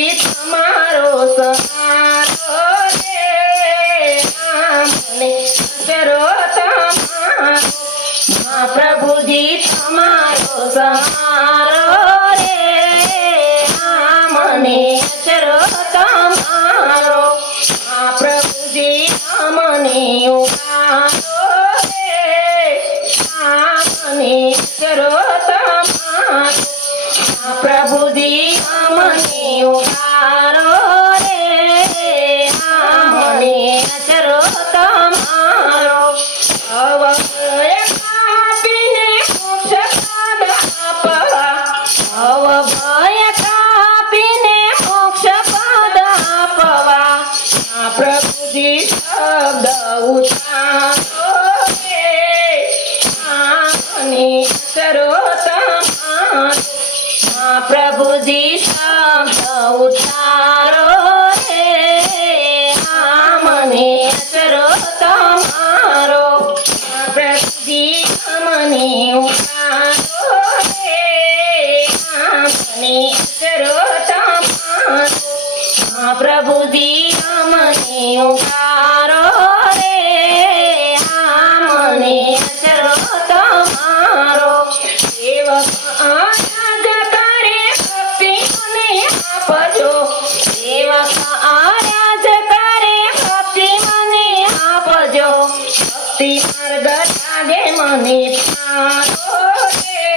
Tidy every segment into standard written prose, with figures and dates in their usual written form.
પ્રભુજી તમારો સહારો રે મને અચરો તમારો મહાપ્રભુજી તમારો સહારો રે મને અચરો તમારો મહાપ્રભુજી અમને ઉગારો રે મને અચરો તમારો પ્રભુજી અમને ઉગારો રે મને અચરો તમારો અવભય કાપીને મોક્ષ પદ આપવા અવભય કાપીને મોક્ષ પદ આપવા પ્રભુજી શબ્દ ઉચ્ચારો રે મને અચરો તમારો પ્રભુજી શબ્દ ઉચ્ચારો રે મને અચરો તમારો પ્રભુજી મને ઉચ્ચારો રે મને અચરો તમારો પ્રભુજી મને ઉચ્ચારો રે મને અચરો તમારો સેવક આપજો સેવક આરાજ કરે ભક્તિ મને આપજો ભક્તિ માર્ગ લાગે મને પ્યારો રે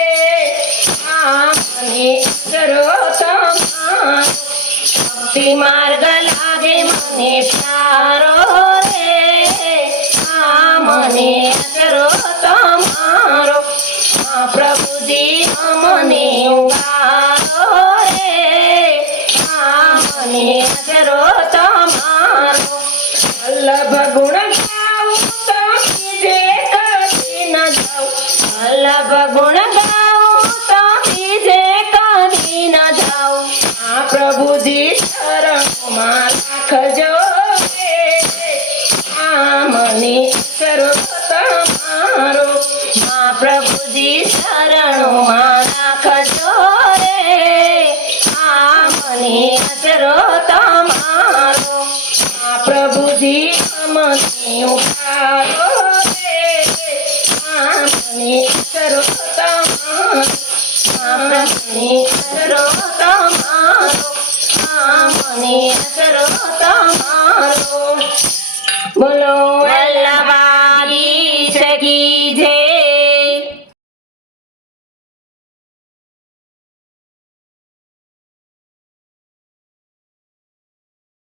મને અચરો તમારો ભક્તિ માર્ગ લાગે મને પ્યારો રે મને અચરો તમારો પ્રભુજી મને ઉગારો રે મને અચરો તમારો વલ્લભ ગુણ ગાઉં તો બીજે કદી ન જાઉં વલ્લભ ગુણ ગાઉં તો બીજે કદી ન જાઉં પ્રભુજી શરણમાં રાખજો રે મને અચરો તમારો પ્રભુજી શરણમાં રાખજો રે મને અચરો તમારો પ્રભુજી મને ઉગારો રે મને અચરો તમારો મને અચરો તમારો મને અચરો તમારો બોલો વલ્લભાઈ કી જય